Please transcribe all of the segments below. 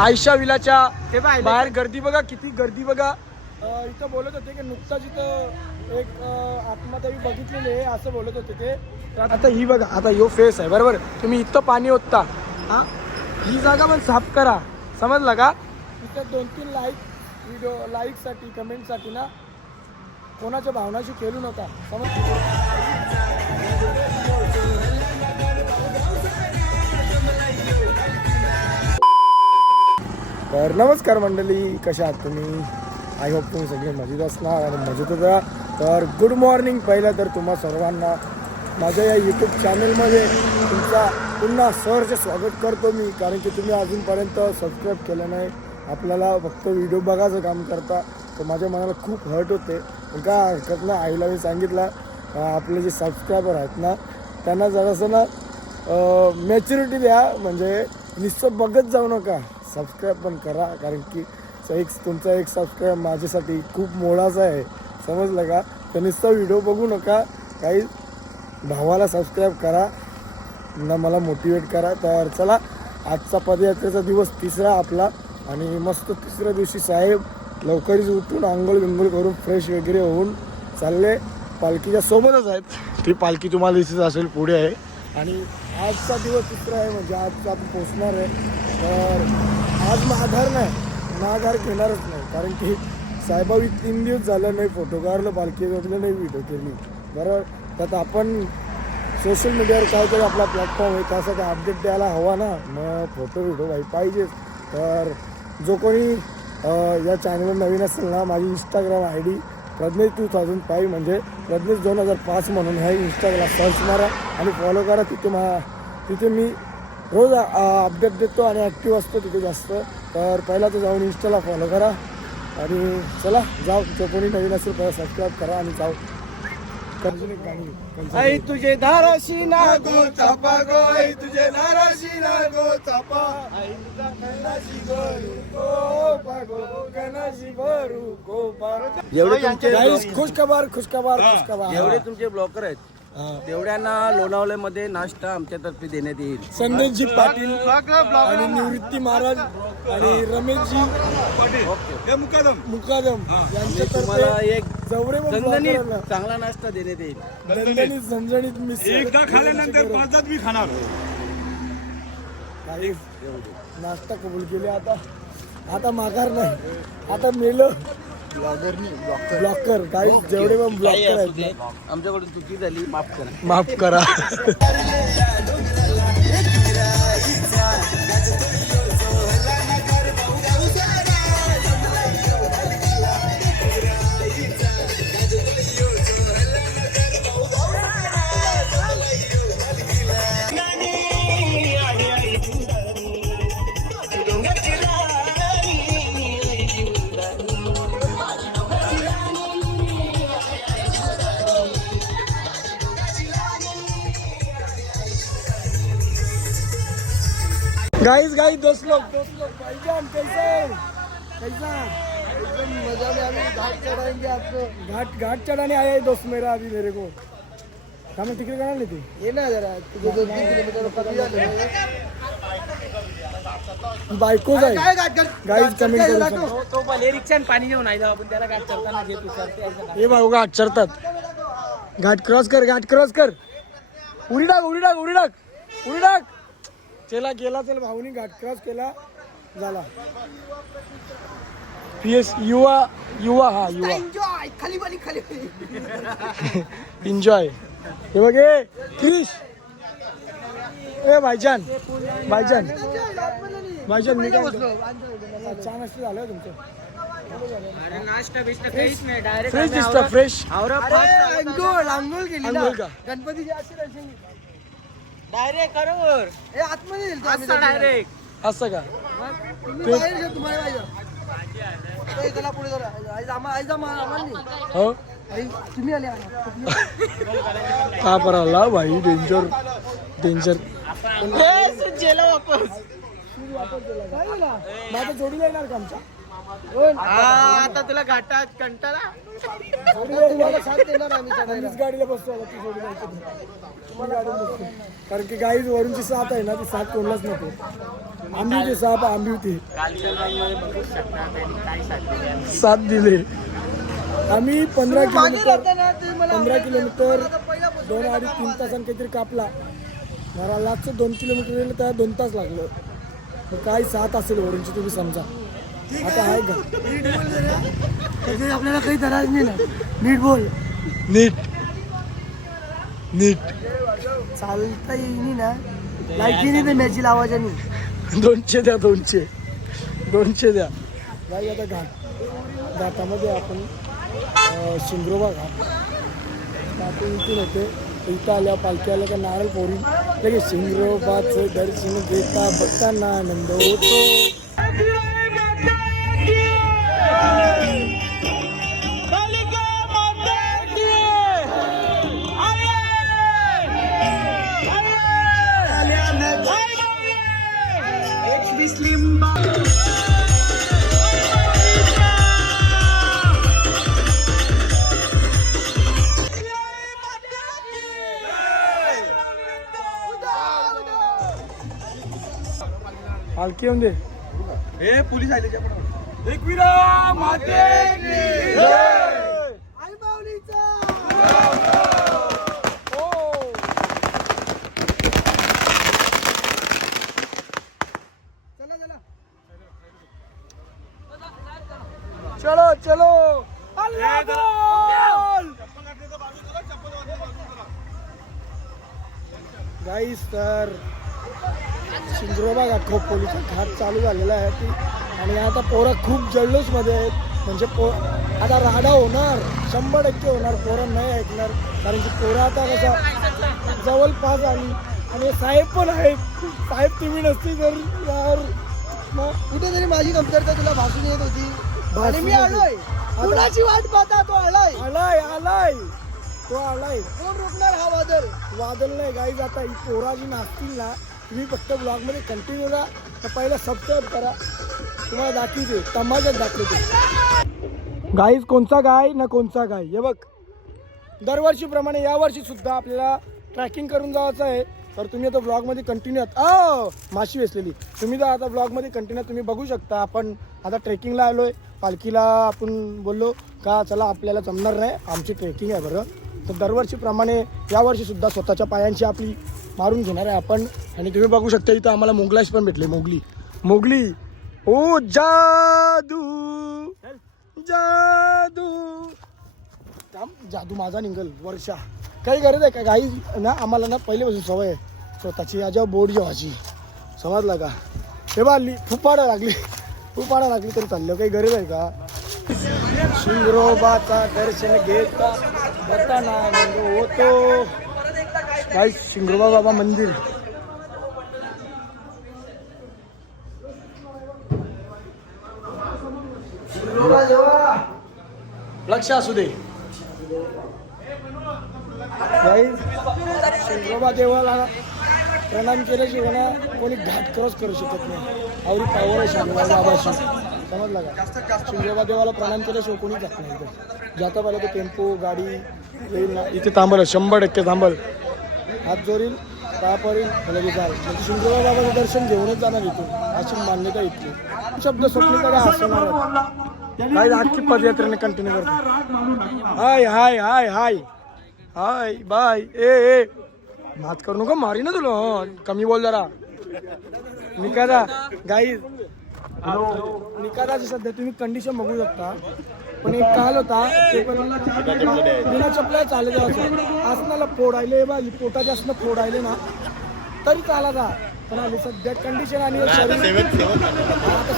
आयशा विलाच्या बाहेर गर्दी बघा, किती गर्दी बघा. इथं बोलत होते की नुकताच इथं एक आत्महत्या बघितलेली आहे असं बोलत होते ते. आता ही बघा, आता यो फेस आहे बरोबर. तुम्ही इथं पाणी ओतता, हा ही जागा पण साफ करा, समजलं का. इथं 2-3 व्हिडिओ लाईकसाठी कमेंटसाठी ना कोणाच्या भावनाशी खेळू नका, तर नमस्कार मंडळी, कशा आहात तुम्ही. आय होप तुम्ही सगळे मजेत असणार आणि मजेत होता. तर गुड मॉर्निंग. पहिलं तर तुम्हा सर्वांना माझ्या या यूट्यूब चॅनलमध्ये तुमचा पुन्हा सहर्ष स्वागत करतो मी. कारण की तुम्ही अजूनपर्यंत सबस्क्राईब केलं नाही, आपल्याला फक्त व्हिडिओ बघायचं काम करता. तर माझ्या मनाला खूप हर्ट होते. काय हरकत ना, आईला मी सांगितलं आपले जे सबस्क्रायबर आहेत ना त्यांना जरासं ना मॅच्युरिटी द्या, म्हणजे नुसतं बघत जाऊ नका, सबस्क्राईब पण करा. कारण की तुमचा एक सबस्क्राईब माझ्यासाठी खूप मोलाचा आहे, समजलं का. तर नुसतं व्हिडिओ बघू नका, काही भावाला सबस्क्राईब करा ना, मला मोटिवेट करा. तर चला, आजचा पदयात्रेचा दिवस तिसरा आपला आणि मस्त तिसऱ्या दिवशी साहेब लवकरच उठून आंघोळ बिंघोळ करून फ्रेश वगैरे होऊन चालले पालखीच्या सोबतच आहेत. ती पालखी तुम्हाला दिसत असेल पुढे आहे. आणि आजचा दिवस तिसरा आहे, म्हणजे आज आपण पोचणार आहे. तर आज माघार घेणारच नाही, कारण की साहेबावी 3 दिवस झालं नाही फोटो काढलं, पालखी वगैरे नाही व्हिडिओ केली बरोबर. तर आपण सोशल मीडियावर काहीतरी आपला प्लॅटफॉर्म आहे, त्यासाठी अपडेट द्यायला हवा ना, मग फोटो व्हिडिओ पाहिजेच. तर जो कोणी या चॅनलवर नवीन असेल ना, माझी इंस्टाग्राम ID प्रज्ञेश 2005 म्हणजे प्रज्ञेश 2005 म्हणून आहे. इंस्टाग्राम सर्च मारा आणि फॉलो करा. तिथे मी रोज अपडेट देतो आणि ॲक्टिव्ह असतो तिथे जास्त. तर पहिला तर जाऊन इंस्टाला फॉलो करा आणि चला जाऊ, जो कोणी नवीन असेल पहिला सबस्क्राईब करा आणि जाऊ. आई तुझे धाराशी ना गो चापा गो, आई तुझे धाराशी ना गो चापा, आई तुझा कणाशी भरू गो पागो, कणाशी भरू गो पारो. जेवढे तुमचे खुशखबर जेवढे तुमचे ब्लॉकर आहेत तेवढ्यांना लोणावळ्यामध्ये नाश्ता आमच्यातर्फे देण्यात येईल. संदेशजी पाटील आणि निवृत्ती महाराज आणि रमेशजी मुकादम तुम्हाला एक यांच्यातर्फे चांगला नाश्ता देण्यात येईल. झणझणीत एकदा खाल्यानंतर परत मी खाणार. नाश्ता कबूल केले. आता माघार नाही, आता मेलं. ब्लॉकर काही जेवढे पण ब्लॉकर आहेत आमच्याकडून चुकी झाली, माफ करा. माफ करा. गाइस दोस्त लोग भाईजान कैसा एकदम मजा में. अभी घाट चढ़ाएंगे आपको. घाट चढ़ाने आया है दोस्त मेरा अभी मेरे को. हमें टिकट करा लेते ये ना जरा 2 किलोमीटर बायको जाईल. गाइस कमेंट करू तो भले रिक्षाने पाणी घेऊन आहे, आपण त्याला घाट चढताना घेत विचारते. हे भाऊ घाट चढतात. घाट क्रॉस कर. उडी टाक. चला गेला, चल भाऊनी घाट क्रॉस केला, झाला. PS युवा हा युवा एन्जॉय. हे बघ क्रिश, भाईजान मी काय छान असं झालं तुमचं. नाश्ता बिस्टा काहीच नाही, डायरेक्ट फ्रेश दिसतं, फ्रेश. आंघोळ केली आंघोळ का गणपतीची डायरेक्ट करोवर हे आतमध्ये डायरेक्ट असं का. हो तुम्ही आले का पराला भाई, डेंजर माझं जोडीला येणार का आमच्या. आता तुला घाटात कंटाळा गाडीला बसतो कारण की गाईज वरूनची साथ आहे ना, ती साथ कोणलाच नको. आंबी होती साप आंबी होती कालच्या मध्ये बघू शकता त्यांनी काय सांगितलं. साथ दिले. आम्ही 15 किलोमीटर 2-3 तासांनी काहीतरी कापला. मला लास्टचं 2 किलोमीटर गेलं त्याला 2 तास लागलं. मग काय 7 असेल ओरंची तुम्ही समजा. आता आहे का आपल्याला काही त्रास नाही ना. नीट बोल. नीट चालता येईल ना. लायकी नाही तर मॅची लावायच्या नाही. 200 द्या 200 द्या. नाही आता घाटामध्ये आपण शिंगरोबा घाट आपण इथून होते. इथं आल्या पालखी आल्या का नारळ फोडून लगेच शिंगरोबाचं दर्शन घेता बघताना आनंद होतो. पालखी येऊन दे. हे पोलीस आले एकविरा माते की जय. आई माऊलीचा चलो चलो अल्लाह बोल. गाईस तर शिंगरोबा घाट पोलीस घाट चालू झालेला आहे ती. आणि आता पोरं खूप जल्लोषमध्ये आहेत. म्हणजे आता राडा होणार 100% होणार. पोरं नाही ऐकणार कारण की पोरं आता कसं जवळपास आली. आणि साहेब पण आहेत. साहेब तुम्ही नसती तर यार मग कुठेतरी माझी कमतरता तुला भासून येत होती आणि मी आलोय. कुणाची वाट पाहता तो आलाय. आलाय तो आलाय. कोण रोखणार हा वादळ नाही गाईज. आता ही पोरा जी नाचतील ना तुम्ही फक्त ब्लॉगमध्ये कंटिन्यू राहा. तर पहिला सबस्क्राईब करा. तुम्हाला दाखवते तमाशात दाखवते गाईज कोणचा गाय ना कोणचा गाय. हे बघ दरवर्षीप्रमाणे यावर्षी सुद्धा आपल्याला ट्रॅकिंग करून जायचं आहे. तर तुम्ही आता ब्लॉगमध्ये कंटिन्यू माशी वेचलेली तुम्ही तर आता ब्लॉगमध्ये कंटिन्यू तुम्ही बघू शकता. आपण आता ट्रेकिंगला आलो आहे. पालखीला आपण बोललो का चला आपल्याला जमणार नाही आमची ट्रेकिंग आहे बरं. तर दरवर्षीप्रमाणे यावर्षी सुद्धा स्वतःच्या पायांची आपली मारून घेणार आहे आपण. आणि तुम्ही बघू शकता इथं आम्हाला मोगलाश पण भेटले. मोगली ओ जादू जादू माझा निघल वर्षा. काही गरज आहे का गाई ना. आम्हाला ना पहिल्यापासून सवय आहे स्वतःची याच्यावर बोट जेवायची. समजला का. हे बाली फुपाडा लागली तरी चाललं. काही गरज आहे का. शिंगरोबाचा दर्शन घेता बघताना आनंद होतो. काही शिंगरोबा बाबा मंदिर. लक्ष असू दे शिंगरोबा देवाला प्रणाम केल्याशिवाय ना कोणी घाट क्रॉस करू शकत नाही. आवडी पावर आहे शिंगरोबा बाबाशी. समजला का. शिंगरोबा देवाला प्रणाम केल्याशिवाय कोणी जात नाही. जाता पहिला तो टेम्पो गाडी येईल ना इथे थांबल 100% थांबल. हात जोरील तापरील लगेच जाल. म्हणजे शिंगरोबा बाबाचं दर्शन घेऊनच जाणार इथून अशी मान्यता इथली. शब्द स्वप्नीकडे असणार आहेत. काही आजची पदयात्रेने कंटिन्यू करतो. हाय हाय हाय हाय हाय बाय ए मात करू नको मारी ना तुला. कमी बोल जरा. निकादा गाई निकादाची सध्या तुम्ही कंडिशन बघू शकता. पण एक काल होता ते पण बिना चपल्या चालत जायचं. असणाला फोडायले बा पोटाच्या असणं फोडायले ना तरी चालायचा. पण आली सध्या कंडिशन आणि आता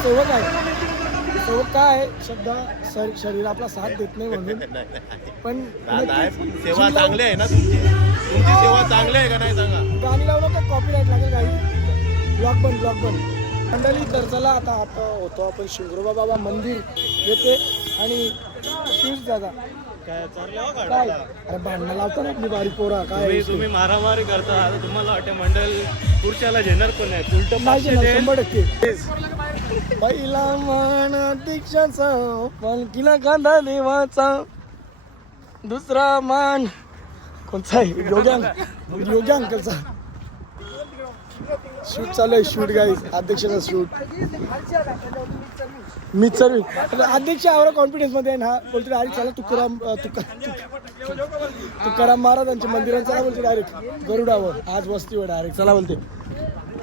सेवक आहे. सेवक काय सध्या शरीर आपला साथ देत नाही म्हणून. पण सेवा चांगली आहे ना तुमची सेवा चांगली आहे का नाही सांगा. गाणी लावलं तर कॉपीराईट लागेल. काही ब्लॉक बंद मंडळी. तर चला आता होतो आपण शिंगरोबा बाबा मंदिर येते. आणि शिव दादा काय अरे भांडणं लावता ना आपली बारी पोरा. काय तुम्ही मारामारी करता. आता तुम्हाला वाटतं मंडळ पुढच्याला घेणार पण नाही. उलट नाही 100%. पहिला मान दीक्षाचा पालखीला कांदा देवाचा. दुसरा मान कोणचा आहे योग्या अंकलचा. शूट चालू आहे, शूट गाईज, अध्यक्षाचा शूट. मीच सर्व अध्यक्ष आवरा कॉन्फिडन्स मध्ये आहे ना, बोलतो डायरेक्ट चला तुकाराम महाराजांच्या मंदिरात चला बोलते, डायरेक्ट गरुडावर आज वस्तीवर डायरेक्ट चला बोलते.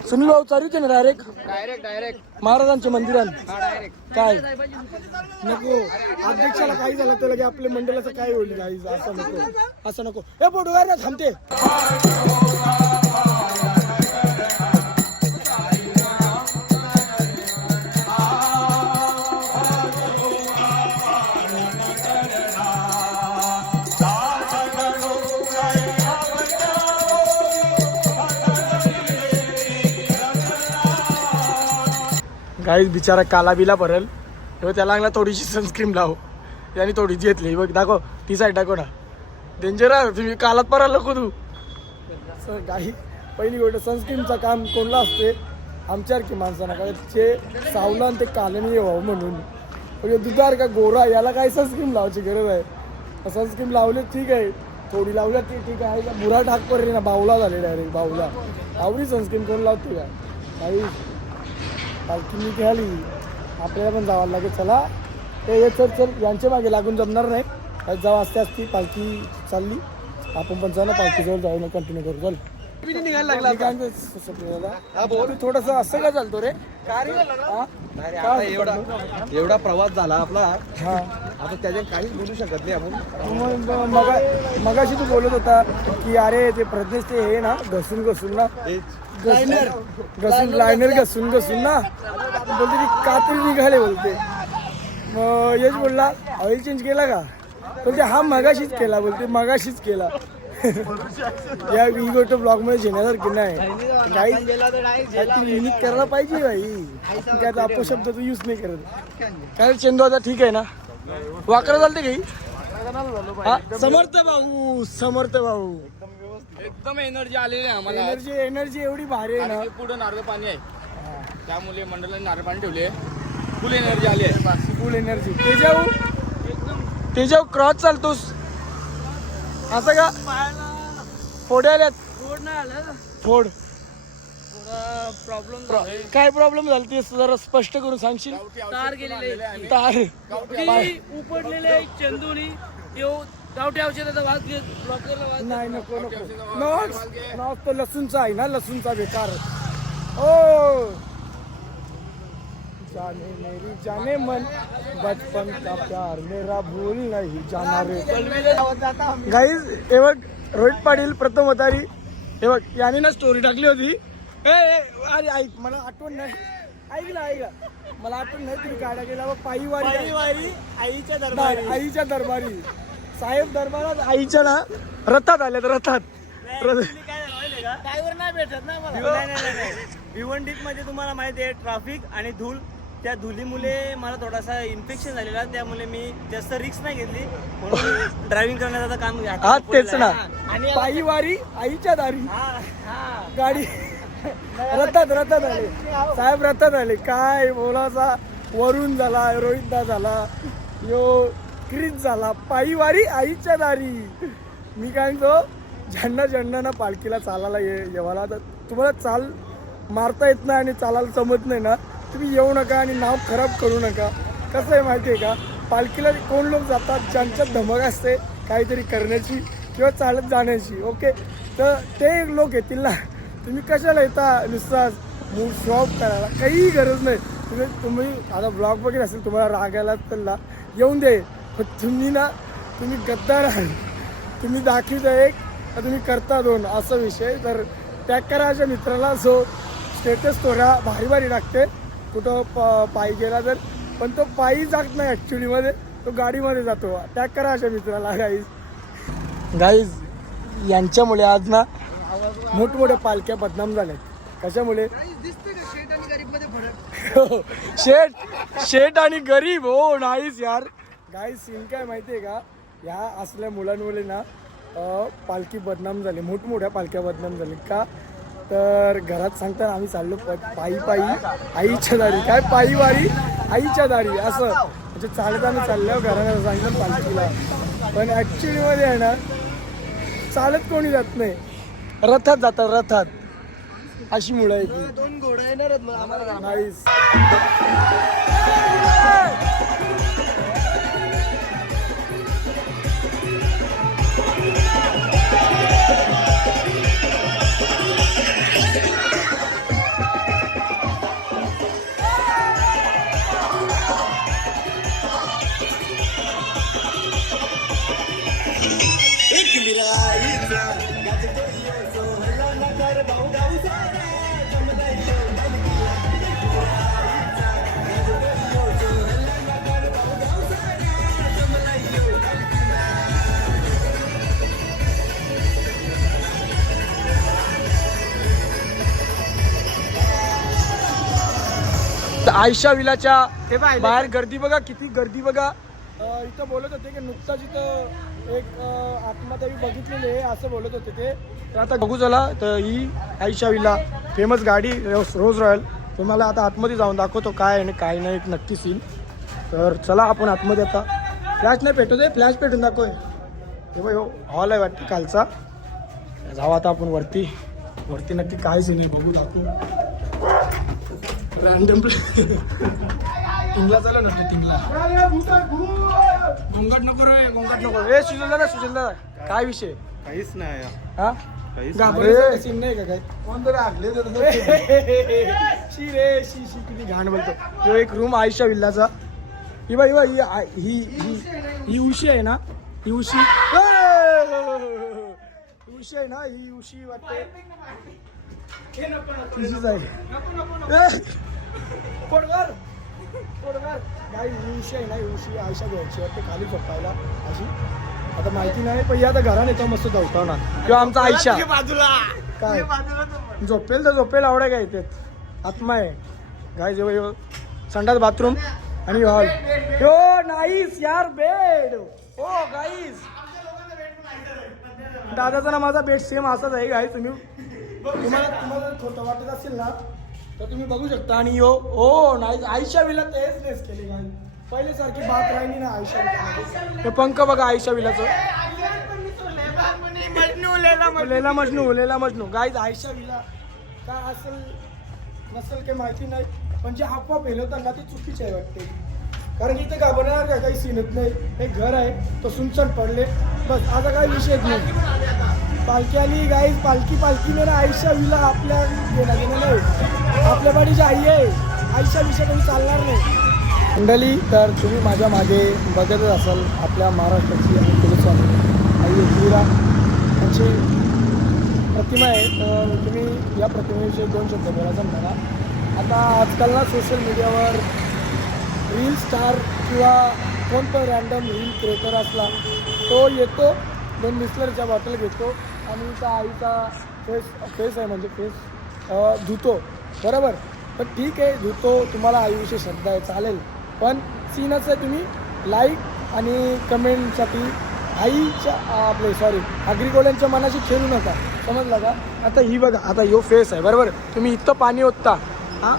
सुनील भाऊ चालू ना डायरेक्ट महाराजांच्या मंदिरात. काय नको अध्यक्षाला काही झालं तर लगे आपल्या मंडळाचं काय होईल गाईज, असं नको हे फोटोग्राफ ना थांबते. गाईज बिचारा काला बिला भरल तेव्हा त्याला लागला थोडीशी सनस्क्रीन लाव, त्याने थोडीशी घेतली बघ, दाखव ती साईड दाखव ना, डेंजर आहे तुम्ही कालात पराल नको तू. सर काही पहिली गोष्ट सनस्क्रीनचं काम कोणला असते आमच्यासारखी माणसांना, कारण ते सावलं आणि ते कालनी व्हावं म्हणून. म्हणजे दुधार का गोरा याला काही सनस्क्रीन लावायची गरज आहे. सनस्क्रीन लावले ठीक आहे, थोडी लावल्या ती ठीक आहे, मुरा ठाक पडली ना बावला झाले डायरेक्ट बावला. आवडी सनस्क्रीन कोण लावते का काही. पालखी मी घ्याली आपल्याला पण जावं लागेल. चला ते चल यांच्या मागे लागून जमणार नाही, जेव्हा असते असती पालखी चालली आपण पण चला पालखीजवळ जाऊ, कंटिन्यू करू. चल निघायला लागला थोडस असं का चालतो रे, एवढा प्रवास झाला आपला. हा आता त्याच्यात काहीच बोलू शकत नाही आपण. मगाशी तू बोलत होता की अरे ते प्रज्ञेश ते हे ना घसून ना लायनर घसून ना बोलते की कात्री निघाले बोलते. मग यश बोलला ऑइल चेंज केला का, बोलते हा मगाशीच केला, बोलते मगाशीच केला. या ही गोष्ट ब्लॉग मध्ये घेण्यासारखी नाही, काही युनिक करायला पाहिजे भाई. काय अपशब्द तू यूज नाही करत. काय चेंडू आता ठीक आहे ना, वाकरा चालते काही. समर्थ भाऊ एकदम एनर्जी आलेली आहे आम्हाला. एनर्जी एवढी भारी आहे ना. पुढे नारळ पाणी आहे, त्यामुळे मंडळाने नारळ पाणी ठेवले, फुल एनर्जी आली आहे. फुल एनर्जी. तेजाऊ क्रॉस चालतोस असं का, फोड आल्यात. फोड नाही आलं, फोड प्रॉब्लेम काय प्रॉब्लेम झाला ते जरा स्पष्ट करून सांगशील. तार गेलेले, तार उपडलेले चंदुनी गावठी औषधाचा वास घेत ब्लॉकरला. नाही नको नॉट तो लसूणचा आहे ना, लसूणचा बेकार. ओ जाने मेरी जाने मन बचपन का प्यार मेरा भूल नहीं जाना रे. गाईज हे बघ रोहित पाटील प्रथम होतारी, हे बघ याने ना स्टोरी टाकली होती. अरे ऐक मला आठवण नाही, ऐकला मला आठवण नाही तुम्ही गाड्या गेला पायीवारी आईच्या दरबारी साहेब दरबारात आईच्या ना रथात आल्यात. रथात ड्रायव्हर नाही भेटत ना मला. भिवंडीत मध्ये तुम्हाला माहिती आहे ट्रॅफिक आणि धूळ, त्या धुलीमुळे मला थोडासा इन्फेक्शन झालेला, त्यामुळे मी जास्त रिस्क नाही घेतली म्हणून ड्रायव्हिंग करण्याचं काम. हा तेच ना, पायीवारी आईच्या दारी गाडी रथात आले साहेब, रथात आले. काय बोलाचा, वरुण झाला, रोहितदा झाला, यो क्रिस झाला, पायीवारी आईच्या दारी. मी काय म्हणतो ज्यांना ना पालखीला चालायला येवाला, तर तुम्हाला चाल मारता येत नाही आणि चालायला जमत नाही ना, तुम्ही येऊ नका आणि नाव खराब करू नका. कसं आहे माहिती आहे का, पालखीला कोण लोक जातात ज्यांच्यात धमक असते काहीतरी करण्याची किंवा चालत जाण्याची. ओके, तर ते लोक येतील ना, तुम्ही कशाला येता नुसताच मूड शॉप करायला, काही गरज नाही. तुम्ही आता ब्लॉग वगैरे असेल तुम्हाला रागायला तर येऊन दे, पण तुम्ही गद्दार आहे, तुम्ही दाखवता एक तुम्ही करता दोन असा विषय. तर टॅग करा अशा मित्राला जो स्टेटस थोड्या भारी टाकते कुठं पायी गेला तर, पण तो पायी जात नाही ॲक्च्युलीमध्ये, तो गाडीमध्ये जातो. टॅग करा अशा मित्राला. गाईज यांच्यामुळे आज ना मोठमोठ्या पालख्या बदनाम झाल्यात. कशामुळे, शेठ आणि गरीब. हो नाहीच यार. गाईज सीन काय माहिती आहे का, ह्या असल्या मुलांमुळे ना पालखी बदनाम झाली, मोठमोठ्या पालख्या बदनाम झाली. का तर घरात सांगतात आम्ही चाललो पायी आईच्या दारी, काय पायीवारी आईच्या दारी असं, म्हणजे चालत आम्ही चालल्यावर घराला सांगतात पालखीला, पण ॲक्च्युलीमध्ये आहे ना चालत कोणी जात नाही, रथात जातात. रथात अशी मुलं आहे ती. 2 घोडे येणारच मग आम्हाला. नाईस. आयशा विलाच्या बाहेर गर्दी बघा, किती गर्दी बघा. इथं बोलत होते की नुकताच इथं एक आत्महत्या बघितलेली आहे असं बोलत होते ते. तर आता बघू चला. तर ही आयशा विला फेमस गाडी रोज रॉयल. तुम्हाला आता आतमध्ये जाऊन दाखवतो काय आणि काय नाही एक नक्की सीन. तर चला आपण आतमध्ये. आता फ्लॅश नाही पेटू दे, फ्लॅश पेटून दाखवय. हे बघ हॉल आहे वाटतं खालचा. जाऊ आता आपण वरती. वरती नक्की काय सीन आहे बघू दाखवू. रॅन्डम टिंगला चालू ना टिंगला. गोंगाट नको रे, गोंगाट नको. ए सुजल दादा, सुजल दादा काय विषय? काहीच नाही. हा घाबरायचं सीन नाही का काय? कोणतरी आगले शी रे शी शी किती घाण बोलतो. तो एक रूम आयशा विल्लाचा. ही बाई ही ही ही उशी आहे ना, ही उशी उशी आहे ना, ही उशी वाटते तिचीच आहे. पोटगर पोटगर गाई ही उशी आहे ना, ही उशी आयशा घ्यायची वाटते खाली झोपायला अशी. आता माहिती नाही पण आता घरात येतो मस्त झोपवणार किंवा आमचा आयशा काय झोपेल तर झोपेल आवडे काय इथे आत्मा आहे गाय. जेव्हा संडास बाथरूम आणि हॉल. यो नाईस यार बेड. ओ गाईस दादाचा ना माझा बेड सेम असाच आहे गाई. तुम्हाला छोटं वाटत असेल ना तर तुम्ही बघू शकता. आणि यो ओ नाईस आयशा विला तेच ड्रेस केले गाई. पहिले सारखी बात राहिली ना आयशा विला. हे पंख बघा आयशा विलाचं. लेला मजनू गाईज. आयशा विला काय असेल नसेल काही माहिती नाही पण जे अफवा फैलवतात ना ती चुकीची आहे वाटते. कारण इथे घाबरणार काय काही सीनच नाही. हे घर आहे तो सुनसान पडले बस. आता काही विषयच नाही. पालखी आली गाईज. पालखीने ना आयशा विला आपल्या घेणं नाही. आपल्या बाडीची आई आहे. आयशा विषय काही चालणार नाही मंडळी. तर तुम्ही माझ्या मागे बघतच असाल आपल्या महाराष्ट्राची आणि पोलिसांनी आई एकविरा यांची प्रतिमा आहे. तर तुम्ही या प्रतिमेविषयी 2 शब्द बोलायचं म्हणा. आता आजकाल ना सोशल मीडियावर रील स्टार किंवा कोण पण रॅन्डम रील क्रिएटर असला तो येतो 2 बिस्लरीच्या बॉटल घेतो आणि त्या आईचा फेस आहे म्हणजे फेस धुतो बरोबर. तर ठीक आहे धुतो, तुम्हाला आईविषयी श्रद्धा आहे चालेल. पण सीनच आहे तुम्ही लाईक आणि कमेंटसाठी आईच्या अग्रिकोल्यांच्या मनाशी खेळू नका समजलं का. आता ही बघा आता यो फेस आहे बरोबर. तुम्ही इथं पाणी ओतता हां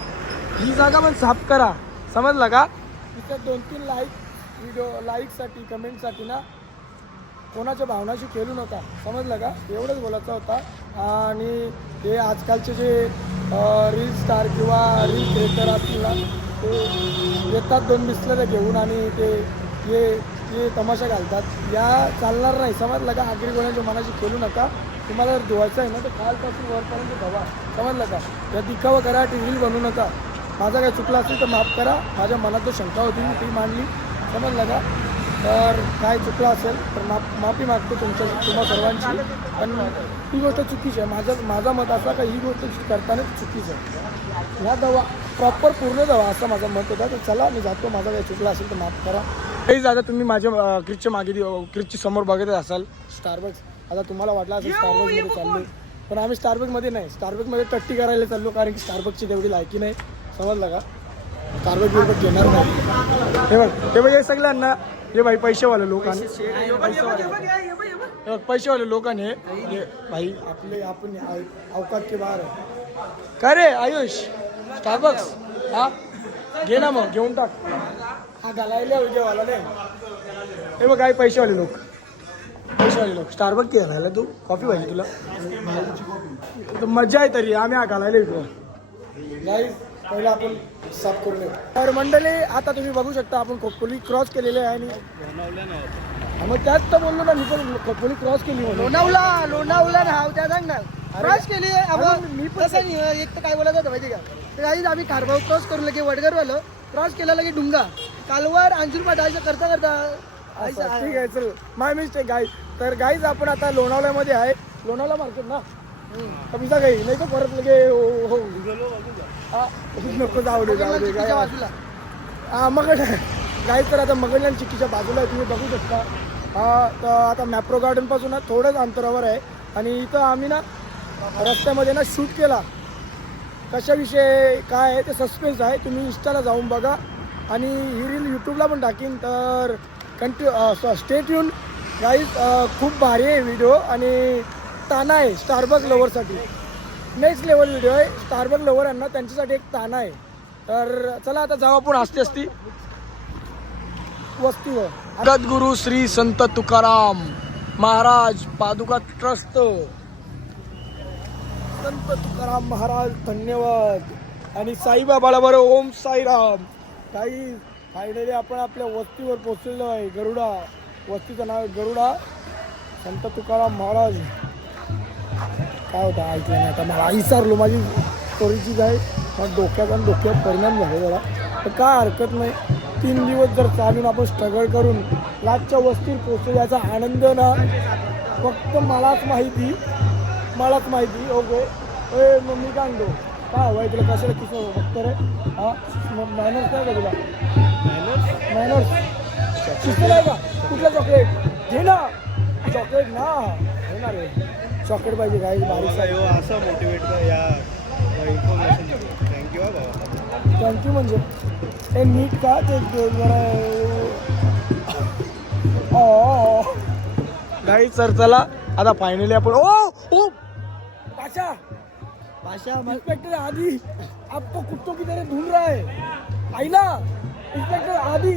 ही जागा पण साफ करा समजलं का. इथं 2-3 लाईकसाठी कमेंटसाठी ना कोणाच्या भावनाशी खेळू नका समजलं का. एवढंच बोलायचं होता. आणि ते आजकालचे जे रील स्टार किंवा रील क्रिएटर असतील ना ते येतात 2 बिस्लऱ्या घेऊन आणि ते तमाशा घालतात. या चालणार नाही समजलं का. अग्रिकोल्यांच्या मनाशी खेळू नका. तुम्हाला जर धुवायचं आहे ना तर खालपासून वरपर्यंत धवा समजलं का. या दिखावा करा रील बनवू नका. माझा काय चुकला असेल तर माफ करा. माझ्या मनात जो शंका होती मी ती मांडली समजलं का. तर काय चुकलं असेल तर माफी मागतो तुम्हा सर्वांची. पण ही गोष्ट चुकीची आहे. माझा मत असा का ही गोष्ट करताना चुकीचं आहे. ह्या दवा प्रॉपर पूर्ण दवा असं माझं मत होता. तर चला मी जातो. माझा काही चुकला असेल तर माफ करा. काही दादा तुम्ही माझ्या क्रिजच्या मागे क्रिजची समोर बघतच असाल स्टारबक्स. आता तुम्हाला वाटलं असेल स्टारबक्समध्ये चाललो पण आम्ही स्टारबक्समध्ये नाही. स्टारबक्समध्ये टट्टी करायला चाललो कारण की स्टारबक्सची तेवढी लायकी नाही समजलं का. स्टारबक्स बिरबक्स घेणार नाही. हे बघ हे सगळ्यांना हे भाई पैसेवाले लोकांनी पैसेवाले लोकांनी भाई आपले आपण अवकात के बाहेर आहे काय रे आयुष स्टारबक्स हा घे ना मग घेऊन टाक. हा घालायला उद्यावाला नाही. हे बघ काय पैसेवाले लोक स्टारबक की घालायला तू कॉफी पाहिजे तुला तर मजा आहे तरी आम्ही घालायला येतो गाईज पहिलं आपण साफ करून येऊ तर मंडळी आता तुम्ही बघू शकता आपण खोपोली क्रॉस केलेले आहे आणि मग त्याच तर बोललो ना मी पण खोपोली क्रॉस केली म्हणून लोणावला ना त्या सांग ना क्रॉस केली मी पण तसं नाही एक तर काय बोलायचं होतं माहिती का तर काही आम्ही खारभाऊ क्रॉस करून लगे वडगरवालं क्रॉस केला लगे डुंगा कालवार अंजुरपा जायचं करता करता अच्छा, ठीक आहे चल माय मिस्टेक गाईज तर गाईज आपण आता लोणावळ्यामध्ये आहे लोणावळा मार्केट ना कमीचा काही नाही तर परत लगे हो हा, नको जाऊ दे चिक्कीच्या बाजूला हा मगड गाईज तर आता मगडल्यान चिक्कीच्या बाजूला आहे, तुम्ही बघू शकता हा तर आता मॅप्रो गार्डनपासून ना थोडंच अंतरावर आहे आणि इथं आम्ही ना रस्त्यामध्ये ना शूट केला कशाविषयी काय आहे ते सस्पेन्स आहे तुम्ही इंस्टाला जाऊन बघा आणि ही रील यूट्यूबला पण टाकीन तर स्टे ट्यून गाईज खूप भारी आहे व्हिडिओ आणि ताना आहे स्टारबक लवरसाठी नेक्स्ट लेवल व्हिडिओ आहे स्टारबक लवर यांना त्यांच्यासाठी एक ताना आहे तर चला आता जाऊ आपण असती वस्तीवर जगद्गुरु श्री संत तुकाराम महाराज पादुका ट्रस्ट संत तुकाराम महाराज धन्यवाद आणि साईबाबाला बरं ओम साईराम काही फायनली आपण आपल्या वस्तीवर पोहोचलेलो आहे गरुडा वस्तीचं नाव आहे गरुडा संत तुकाराम महाराज काय होतं ऐकलं नाही आता मला विसरलो माझी स्टोरीची काय मग डोक्यात परिणाम झाले जरा तर काय हरकत नाही 3 दिवस जर चालून आपण स्ट्रगल करून लास्टच्या वस्तीवर पोहोचू याचा आनंद ना फक्त मलाच माहिती ओके मग मी काय म्हणतो काय हवं आहे तुला कशाला किसं फक्त रे हां मॅनर्स नाही का तुला मॅनर्स शिकलं आहे का कुठलं चॉकलेट घे ना चॉकलेट ना घे ना रे चॉकलेट पाहिजे काय बारीक असं मोटिवेट या इन्फॉर्मेशन थँक्यू थँक्यू म्हणजे हे नीट का ते जरा गाई सर चला आता फायनली आपण ओ भाषा इंस्पेक्टर आदि आपको कुत्तों की तरह ढूंढ रहा है आईला इंस्पेक्टर आदि